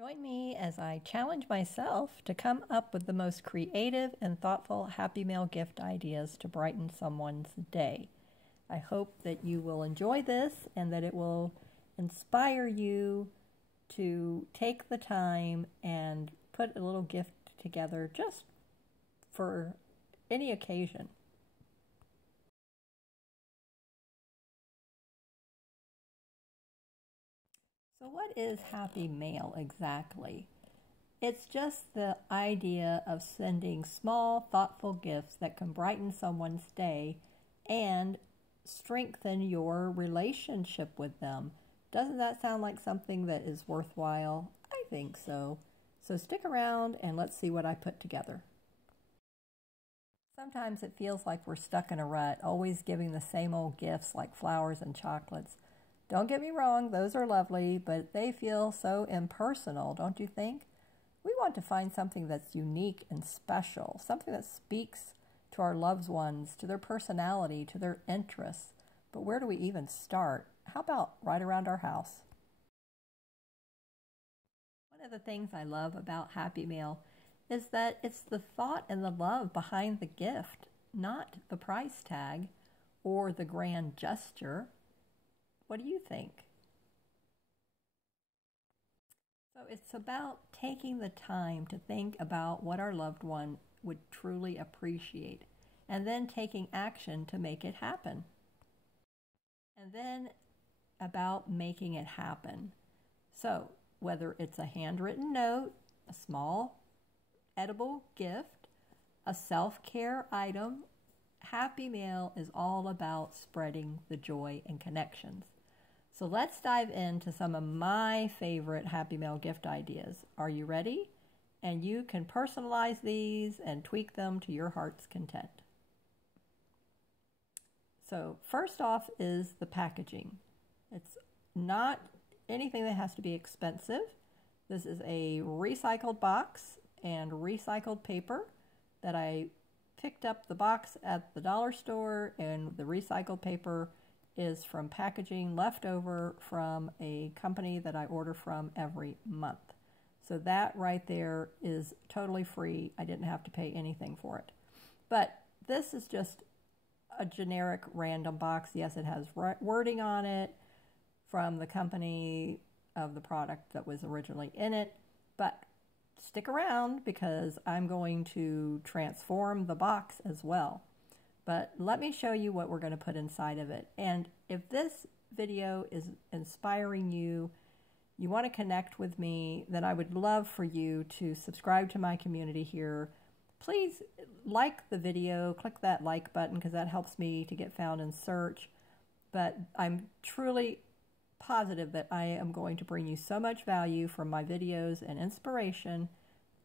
Join me as I challenge myself to come up with the most creative and thoughtful Happy Mail gift ideas to brighten someone's day. I hope that you will enjoy this and that it will inspire you to take the time and put a little gift together just for any occasion. So what is Happy Mail exactly? It's just the idea of sending small, thoughtful gifts that can brighten someone's day and strengthen your relationship with them. Doesn't that sound like something that is worthwhile? I think so. So stick around and let's see what I put together. Sometimes it feels like we're stuck in a rut, always giving the same old gifts like flowers and chocolates. Don't get me wrong, those are lovely, but they feel so impersonal, don't you think? We want to find something that's unique and special, something that speaks to our loved ones, to their personality, to their interests. But where do we even start? How about right around our house? One of the things I love about Happy Mail is that it's the thought and the love behind the gift, not the price tag or the grand gesture. What do you think? So it's about taking the time to think about what our loved one would truly appreciate and then taking action to make it happen. And then about making it happen. So whether it's a handwritten note, a small edible gift, a self-care item, Happy Mail is all about spreading the joy and connections. So let's dive into some of my favorite Happy Mail gift ideas. Are you ready? And you can personalize these and tweak them to your heart's content. So first off is the packaging. It's not anything that has to be expensive. This is a recycled box and recycled paper that I picked up the box at the dollar store, and the recycled paper is from packaging left over from a company that I order from every month. So that right there is totally free. I didn't have to pay anything for it. But this is just a generic random box. Yes, it has wording on it from the company of the product that was originally in it, but stick around because I'm going to transform the box as well. But let me show you what we're going to put inside of it. And if this video is inspiring you, you want to connect with me, then I would love for you to subscribe to my community here. Please like the video, click that like button because that helps me to get found in search. But I'm truly positive that I am going to bring you so much value from my videos and inspiration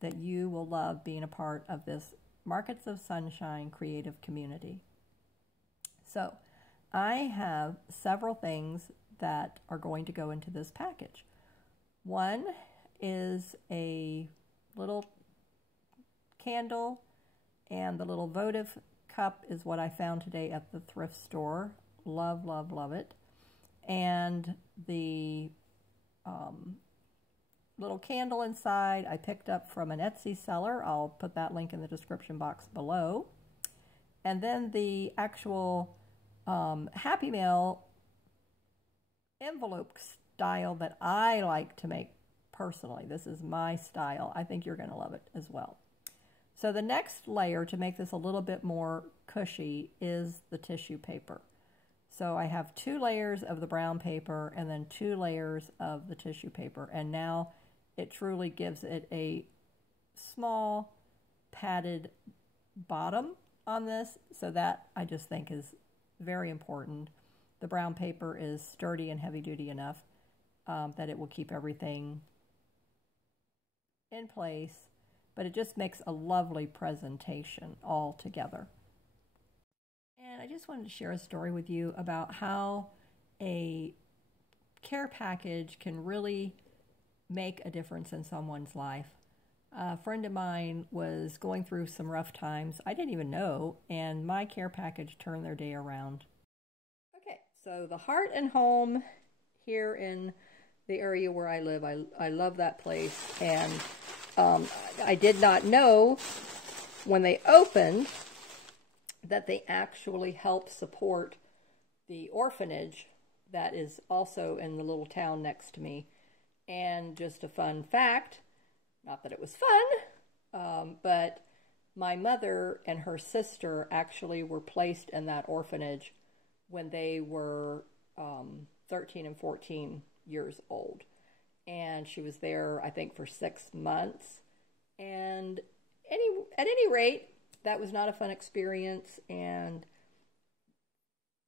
that you will love being a part of this Markets of Sunshine creative community. So I have several things that are going to go into this package. One is a little candle, and the little votive cup is what I found today at the thrift store. Love, love, love it. And the little candle inside I picked up from an Etsy seller. I'll put that link in the description box below. And then the actual Happy Mail envelope style that I like to make personally. This is my style. I think you're going to love it as well. So the next layer to make this a little bit more cushy is the tissue paper. So I have 2 layers of the brown paper and then 2 layers of the tissue paper. And now it truly gives it a small padded bottom on this. So that I just think is very important. The brown paper is sturdy and heavy duty enough that it will keep everything in place. But it just makes a lovely presentation all together. And I just wanted to share a story with you about how a care package can really make a difference in someone's life. A friend of mine was going through some rough times. I didn't even know, and my care package turned their day around. Okay, so the Heart and Home here in the area where I live. I love that place. And I did not know when they opened that they actually help support the orphanage that is also in the little town next to me. And just a fun fact, not that it was fun, but my mother and her sister actually were placed in that orphanage when they were 13 and 14 years old. And she was there, I think, for 6 months. And at any rate, that was not a fun experience. And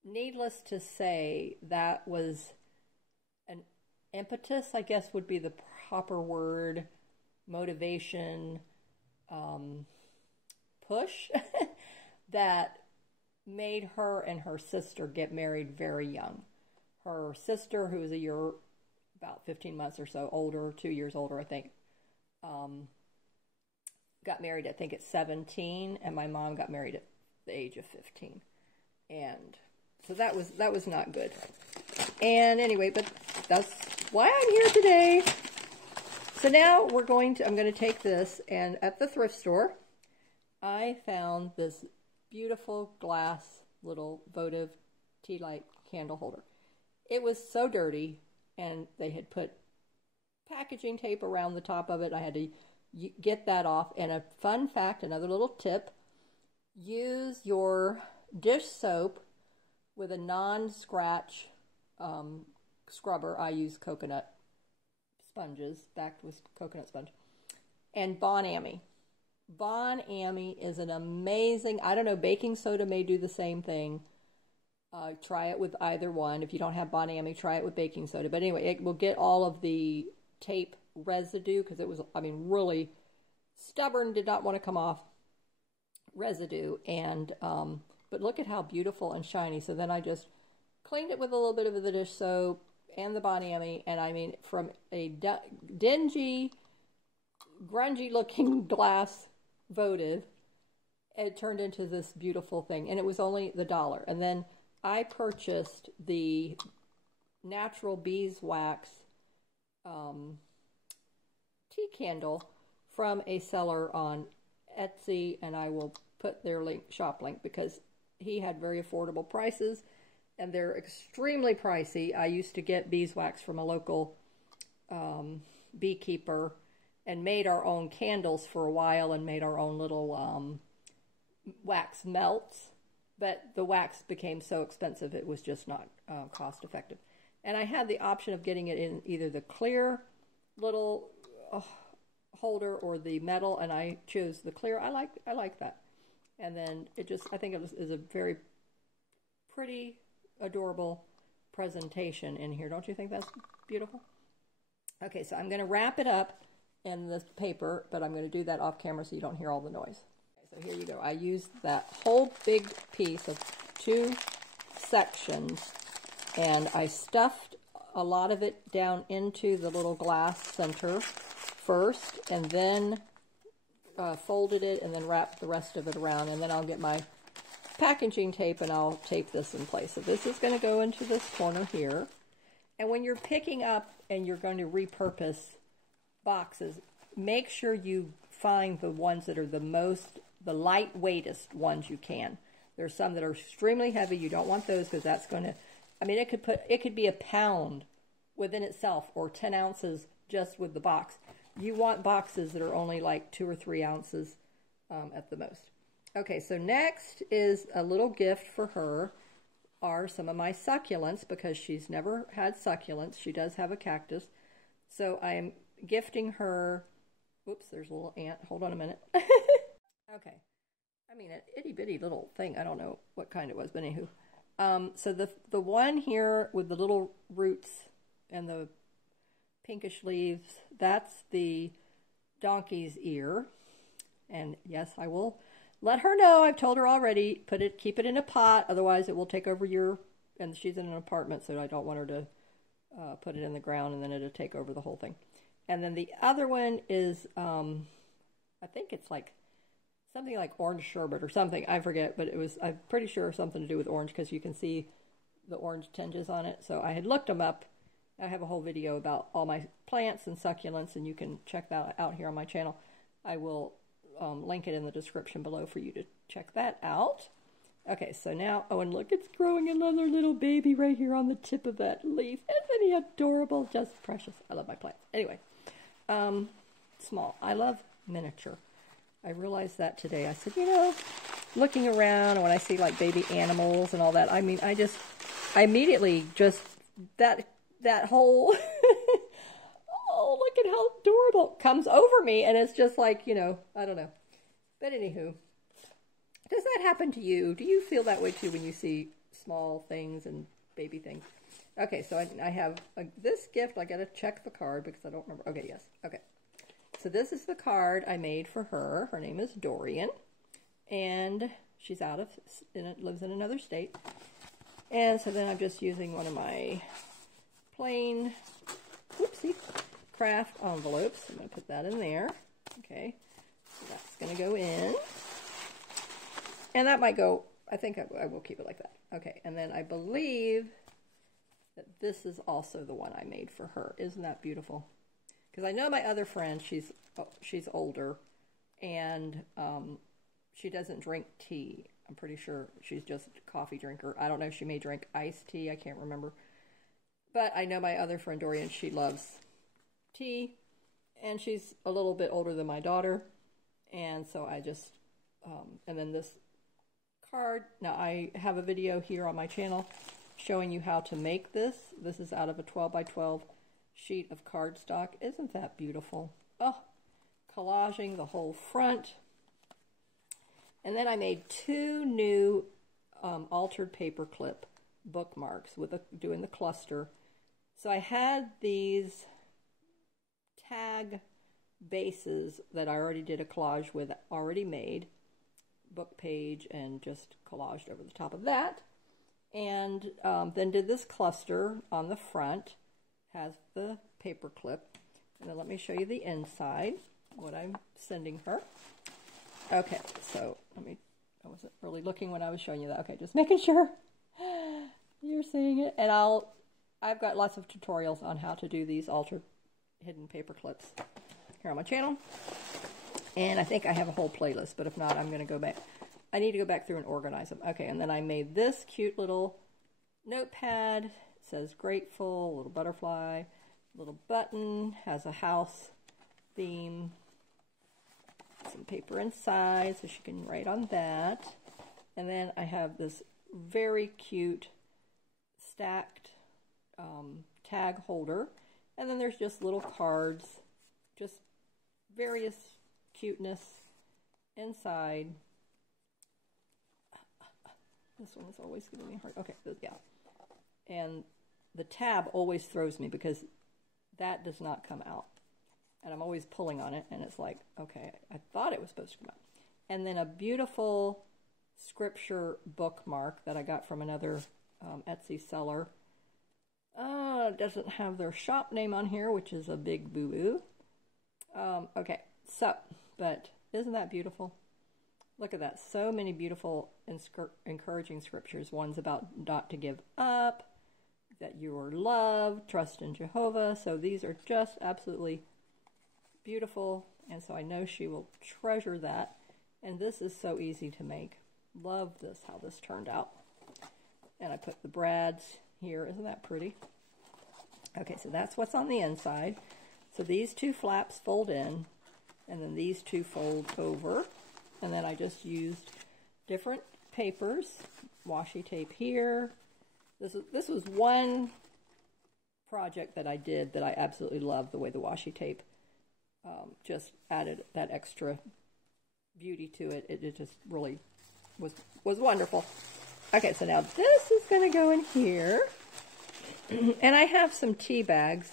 needless to say, that was an impetus, I guess would be the proper word, motivation, push, that made her and her sister get married very young. Her sister, who was a year, about 15 months or so older, 2 years older, I think, got married, I think, at 17, and my mom got married at the age of 15. And so that was not good. And anyway, but that's why I'm here today. So now I'm going to take this, and at the thrift store, I found this beautiful glass little votive tea light candle holder. It was so dirty, and they had put packaging tape around the top of it. I had to get that off. And a fun fact, another little tip, use your dish soap with a non-scratch scrubber. I use coconut sponges, backed with coconut sponge, and Bon Ami. Bon Ami is an amazing, I don't know, baking soda may do the same thing. Try it with either one. If you don't have Bon Ami, try it with baking soda. But anyway, it will get all of the tape residue, because it was, I mean, really stubborn, did not want to come off, residue. And but look at how beautiful and shiny. So then I just cleaned it with a little bit of the dish soap and the Bon Ami, and I mean, from a dingy, grungy looking glass votive, it turned into this beautiful thing. And it was only the $1. And then I purchased the natural beeswax tea candle from a seller on Etsy, and I will put their shop link, because he had very affordable prices, and they're extremely pricey. I used to get beeswax from a local beekeeper, and made our own candles for a while, and made our own little wax melts. But the wax became so expensive, it was just not cost effective. And I had the option of getting it in either the clear little holder or the metal, and I chose the clear. I like that. And then it just, I think it is a very pretty, adorable presentation in here. Don't you think that's beautiful? Okay, so I'm going to wrap it up in this paper, but I'm going to do that off camera so you don't hear all the noise. Okay, so here you go. I used that whole big piece of 2 sections, and I stuffed a lot of it down into the little glass center first, and then folded it, and then wrapped the rest of it around, and then I'll get my packaging tape and I'll tape this in place. So this is going to go into this corner here. And when you're picking up and you're going to repurpose boxes, make sure you find the ones that are the lightweightest ones you can. There's some that are extremely heavy. You don't want those, because that's going to, I mean, it could be a pound within itself, or 10 ounces just with the box. You want boxes that are only like 2 or 3 ounces at the most. Okay, so next is a little gift for her, are some of my succulents, because she's never had succulents. She does have a cactus. So I'm gifting her, whoops, there's a little ant. Hold on a minute. Okay. I mean, an itty-bitty little thing. I don't know what kind it was, but anywho. So the one here with the little roots and the pinkish leaves, that's the donkey's ear. And yes, I will let her know. I've told her already, keep it in a pot, otherwise it will take over and she's in an apartment, so I don't want her to put it in the ground, and then it'll take over the whole thing. And then the other one is, I think it's like something like orange sherbet or something. I forget, but I'm pretty sure something to do with orange, because you can see the orange tinges on it. So I had looked them up, I have a whole video about all my plants and succulents, and you can check that out here on my channel. I will link it in the description below for you to check that out. Okay, so now, oh, and look, it's growing another little baby right here on the tip of that leaf. Isn't he adorable? Just precious. I love my plants. Anyway, small. I love miniature. I realized that today. I said, you know, looking around, and when I see like baby animals and all that, I mean, I immediately just, that whole, oh, look at how adorable, comes over me, and it's just like, you know, I don't know. But anywho. Does that happen to you? Do you feel that way too when you see small things and baby things? Okay, so I have this gift. I got to check the card because I don't remember. Okay, yes. Okay. So this is the card I made for her. Her name is Dorian. And she's lives in another state. And so then I'm just using one of my plain, whoopsie, craft envelopes. I'm going to put that in there. Okay. So that's going to go in. And that might go, I think I will keep it like that. Okay, and then I believe that this is also the one I made for her. Isn't that beautiful? Because I know my other friend, she's older, and she doesn't drink tea. I'm pretty sure she's just a coffee drinker. I don't know if she may drink iced tea. I can't remember. But I know my other friend, Dorian, she loves tea, and she's a little bit older than my daughter. And so I just, and then this card. Now I have a video here on my channel showing you how to make this. This is out of a 12 by 12 sheet of cardstock. Isn't that beautiful? Oh, collaging the whole front. And then I made 2 new altered paperclip bookmarks with doing the cluster. So I had these tag bases that I already did a collage with, already made. Book page, and just collaged over the top of that, and then did this cluster on the front. Has the paper clip, and then let me show you the inside, what I'm sending her. Okay, so I wasn't really looking when I was showing you that. Okay, just making sure you're seeing it. And I've got lots of tutorials on how to do these altered hidden paper clips here on my channel. And I think I have a whole playlist, but if not, I'm going to go back. I need to go back through and organize them. Okay, and then I made this cute little notepad. It says grateful, a little butterfly, little button, has a house theme, some paper inside so she can write on that. And then I have this very cute stacked tag holder. And then there's just little cards, just various cuteness inside. This one is always giving me a heart. Okay, yeah. And the tab always throws me because that does not come out. And I'm always pulling on it, and it's like, okay, I thought it was supposed to come out. And then a beautiful scripture bookmark that I got from another Etsy seller. It doesn't have their shop name on here, which is a big boo-boo. Okay, so, but isn't that beautiful? Look at that. So many beautiful encouraging scriptures. One's about not to give up, that you are loved, trust in Jehovah. So these are just absolutely beautiful. And so I know she will treasure that. And this is so easy to make. Love this, how this turned out. And I put the brads here. Isn't that pretty? Okay, so that's what's on the inside. So these 2 flaps fold in, and then these 2 fold over. And then I just used different papers, washi tape here. This was one project that I did that I absolutely loved, the way the washi tape just added that extra beauty to it. It just really was wonderful. Okay, so now this is going to go in here. And I have some tea bags.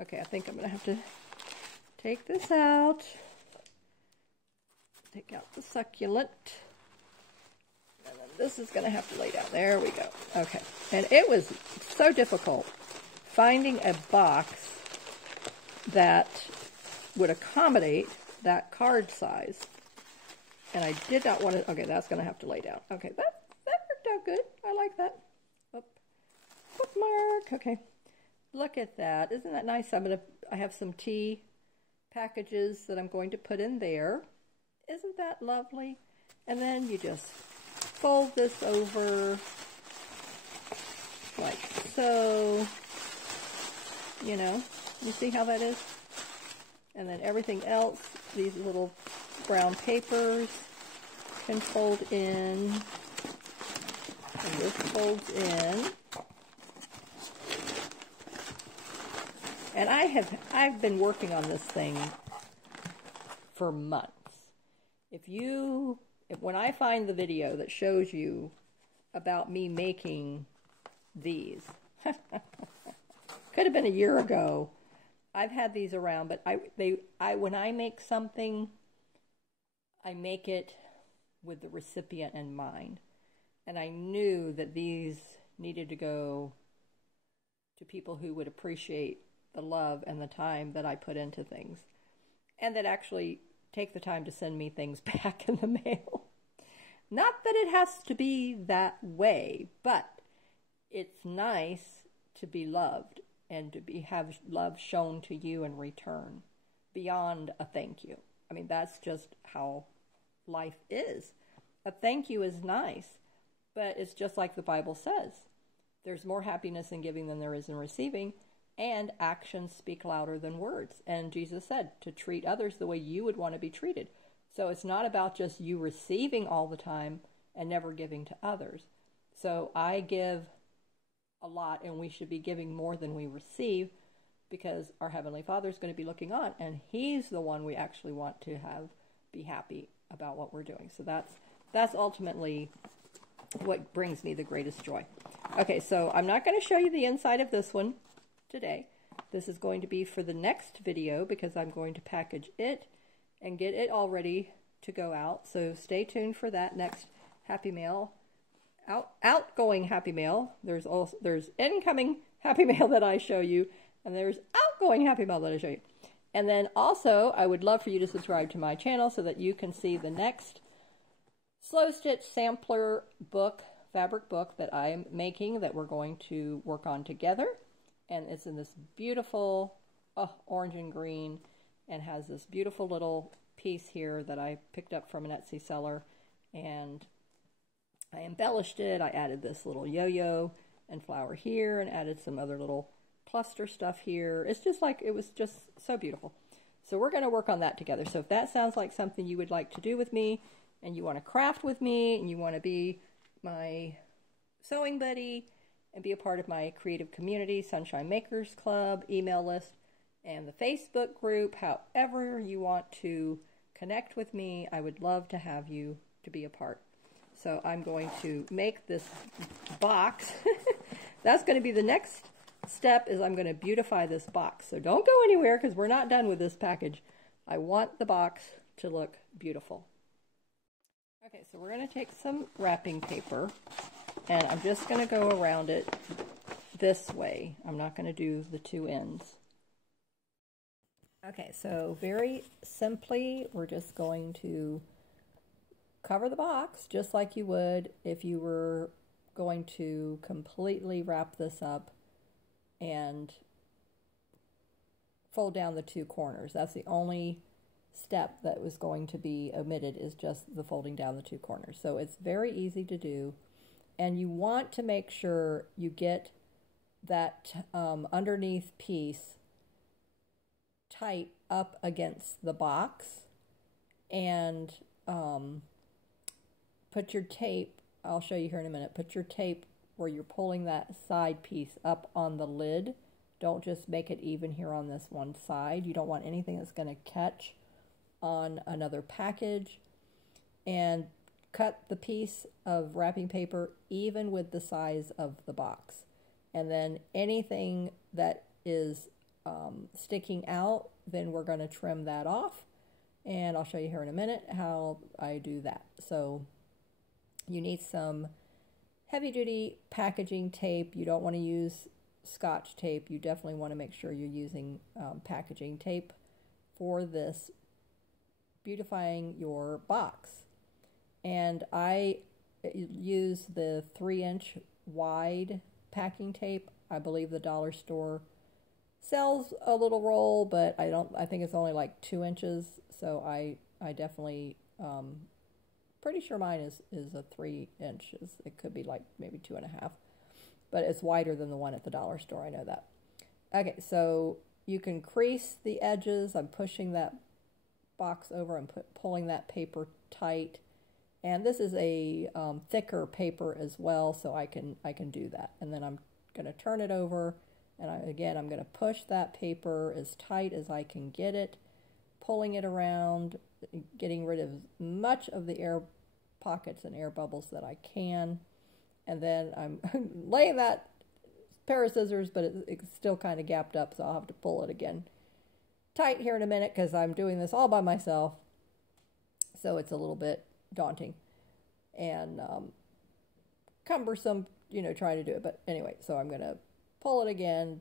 Okay, I think I'm going to have to take this out. Take out the succulent. And then this is going to have to lay down. There we go. Okay. And it was so difficult finding a box that would accommodate that card size. And I did not want to... Okay, that's going to have to lay down. Okay, that worked out good. I like that. Oh, bookmark. Okay. Look at that. Isn't that nice? I have some tea packages that I'm going to put in there. Isn't that lovely? And then you just fold this over like so. You know, you see how that is? And then everything else, these little brown papers can fold in. And this folds in. And I've been working on this thing for months. When I find the video that shows you about me making these, could have been a year ago. I've had these around, but when I make something, I make it with the recipient in mind. And I knew that these needed to go to people who would appreciate the love and the time that I put into things, and that actually take the time to send me things back in the mail. Not that it has to be that way, but it's nice to be loved and to have love shown to you in return beyond a thank you. I mean, that's just how life is. A thank you is nice, but it's just like the Bible says. There's more happiness in giving than there is in receiving, and actions speak louder than words. And Jesus said to treat others the way you would want to be treated. So it's not about just you receiving all the time and never giving to others. So I give a lot, and we should be giving more than we receive, because our Heavenly Father is going to be looking on, and He's the one we actually want to have be happy about what we're doing. So that's ultimately what brings me the greatest joy. Okay, so I'm not going to show you the inside of this one today. This is going to be for the next video, because I'm going to package it and get it all ready to go out. So stay tuned for that next Happy Mail. Outgoing Happy Mail. There's incoming Happy Mail that I show you, and there's outgoing Happy Mail that I show you. And then also, I would love for you to subscribe to my channel so that you can see the next Slow Stitch sampler book, fabric book that I'm making, that we're going to work on together. And it's in this beautiful orange and green, and has this beautiful little piece here that I picked up from an Etsy seller, and I embellished it. I added this little yo-yo and flower here, and added some other little cluster stuff here. It's just like, it was just so beautiful. So we're going to work on that together. So if that sounds like something you would like to do with me, and you want to craft with me, and you want to be my sewing buddy, and be a part of my creative community, Sunshine Makers Club, email list, and the Facebook group, however you want to connect with me, I would love to have you to be a part. So I'm going to make this box. That's going to be the next step, is I'm going to beautify this box. So don't go anywhere, because we're not done with this package. I want the box to look beautiful. Okay, so we're going to take some wrapping paper, and I'm just going to go around it this way. I'm not going to do the two ends. Okay, so very simply, we're just going to cover the box just like you would if you were going to completely wrap this up and fold down the two corners. That's the only step that was going to be omitted, is just the folding down the two corners. So it's very easy to do. And you want to make sure you get that underneath piece tight up against the box, and put your tape, I'll show you here in a minute, put your tape where you're pulling that side piece up on the lid. Don't just make it even here on this one side. You don't want anything that's going to catch on another package. And cut the piece of wrapping paper even with the size of the box. And then anything that is sticking out, then we're going to trim that off. And I'll show you here in a minute how I do that. So you need some heavy-duty packaging tape. You don't want to use Scotch tape. You definitely want to make sure you're using packaging tape for this, beautifying your box. And I use the 3-inch wide packing tape. I believe the dollar store sells a little roll, but I think it's only like 2 inches. So I definitely, pretty sure mine is a 3 inches. It could be like maybe 2.5, but it's wider than the one at the dollar store. I know that. Okay, so you can crease the edges. I'm pushing that box over and pulling that paper tight. And this is a thicker paper as well, so I can do that. And then I'm going to turn it over, and I'm going to push that paper as tight as I can get it, pulling it around, getting rid of as much of the air pockets and air bubbles that I can. And then I'm laying that pair of scissors, but it's still kind of gapped up, so I'll have to pull it again tight here in a minute because I'm doing this all by myself. So it's a little bit daunting and cumbersome, trying to do it. But anyway, so I'm going to pull it again,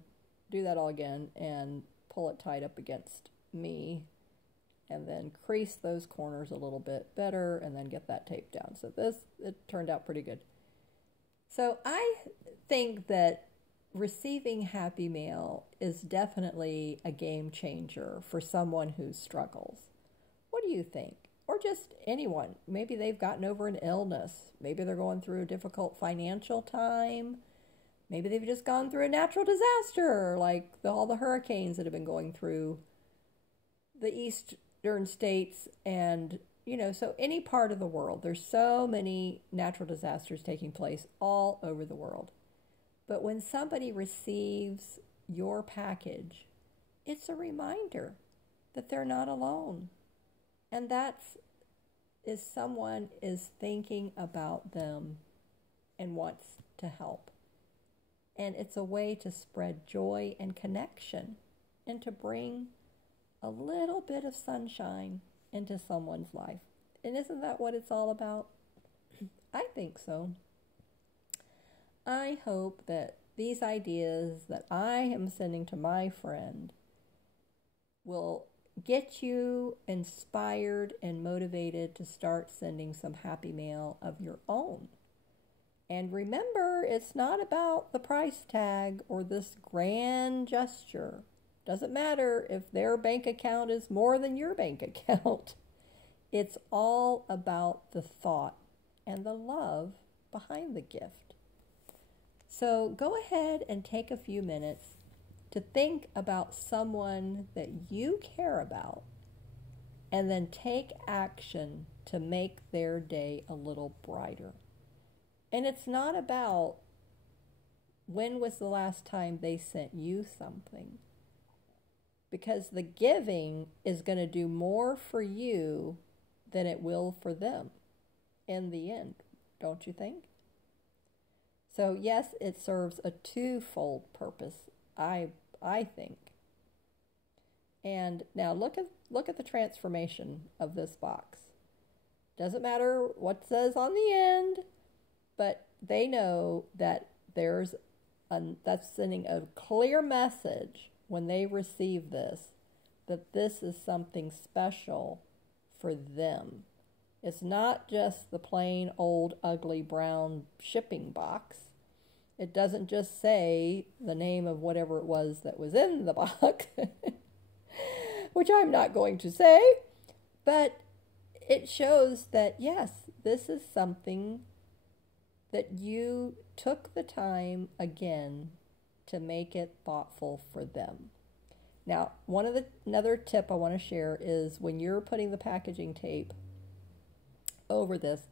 do that all again, and pull it tight up against me, and then crease those corners a little bit better, and then get that tape down. So it turned out pretty good. So I think that receiving Happy Mail is definitely a game changer for someone who struggles. What do you think? Or just anyone. Maybe they've gotten over an illness. Maybe they're going through a difficult financial time. Maybe they've just gone through a natural disaster, like all the hurricanes that have been going through the eastern states. And, so any part of the world. There's so many natural disasters taking place all over the world. But when somebody receives your package, it's a reminder that they're not alone. And someone is thinking about them and wants to help. And it's a way to spread joy and connection and to bring a little bit of sunshine into someone's life. And isn't that what it's all about? I think so. I hope that these ideas that I am sending to my friend will get you inspired and motivated to start sending some Happy Mail of your own. And remember, it's not about the price tag or this grand gesture. Doesn't matter if their bank account is more than your bank account. It's all about the thought and the love behind the gift. So go ahead and take a few minutes to think about someone that you care about, and then take action to make their day a little brighter. And it's not about when was the last time they sent you something, because the giving is going to do more for you than it will for them in the end, don't you think? So yes, it serves a twofold purpose, I think. And now look at the transformation of this box. Doesn't matter what says on the end, but they know that that's sending a clear message when they receive this, that this is something special for them. It's not just the plain old ugly brown shipping box. It doesn't just say the name of whatever it was that was in the box, which I'm not going to say, but it shows that, yes, this is something that you took the time again to make it thoughtful for them. Now, another tip I want to share is when you're putting the packaging tape over this,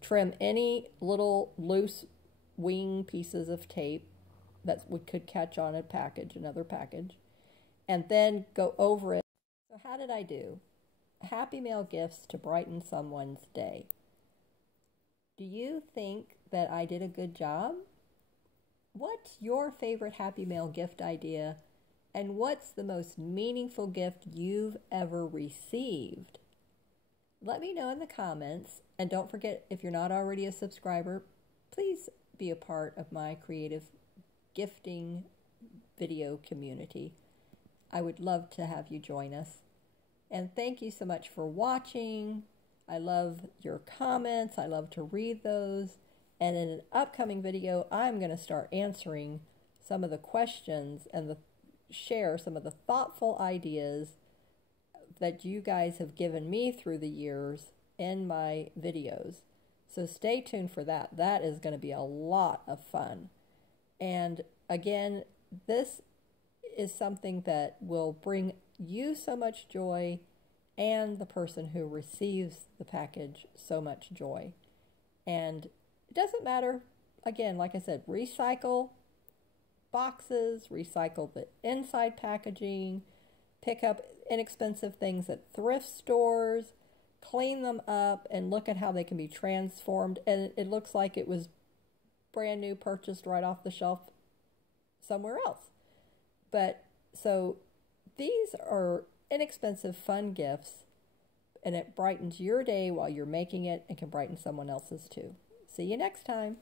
trim any little loose wing pieces of tape that could catch on another package, and then go over it. So how did I do? Happy Mail gifts to brighten someone's day. Do you think that I did a good job? What's your favorite Happy Mail gift idea, and what's the most meaningful gift you've ever received? Let me know in the comments, and don't forget, if you're not already a subscriber, please be a part of my creative gifting video community. I would love to have you join us. And thank you so much for watching. I love your comments. I love to read those. And in an upcoming video, I'm going to start answering some of the questions and share some of the thoughtful ideas that you guys have given me through the years in my videos. So stay tuned for that. That is going to be a lot of fun. And again, this is something that will bring you so much joy and the person who receives the package so much joy. And it doesn't matter, again, like I said, recycle boxes, recycle the inside packaging, pick up inexpensive things at thrift stores, clean them up, and look at how they can be transformed. And it looks like it was brand new, purchased right off the shelf somewhere else. But so these are inexpensive, fun gifts, and it brightens your day while you're making it and can brighten someone else's too. See you next time.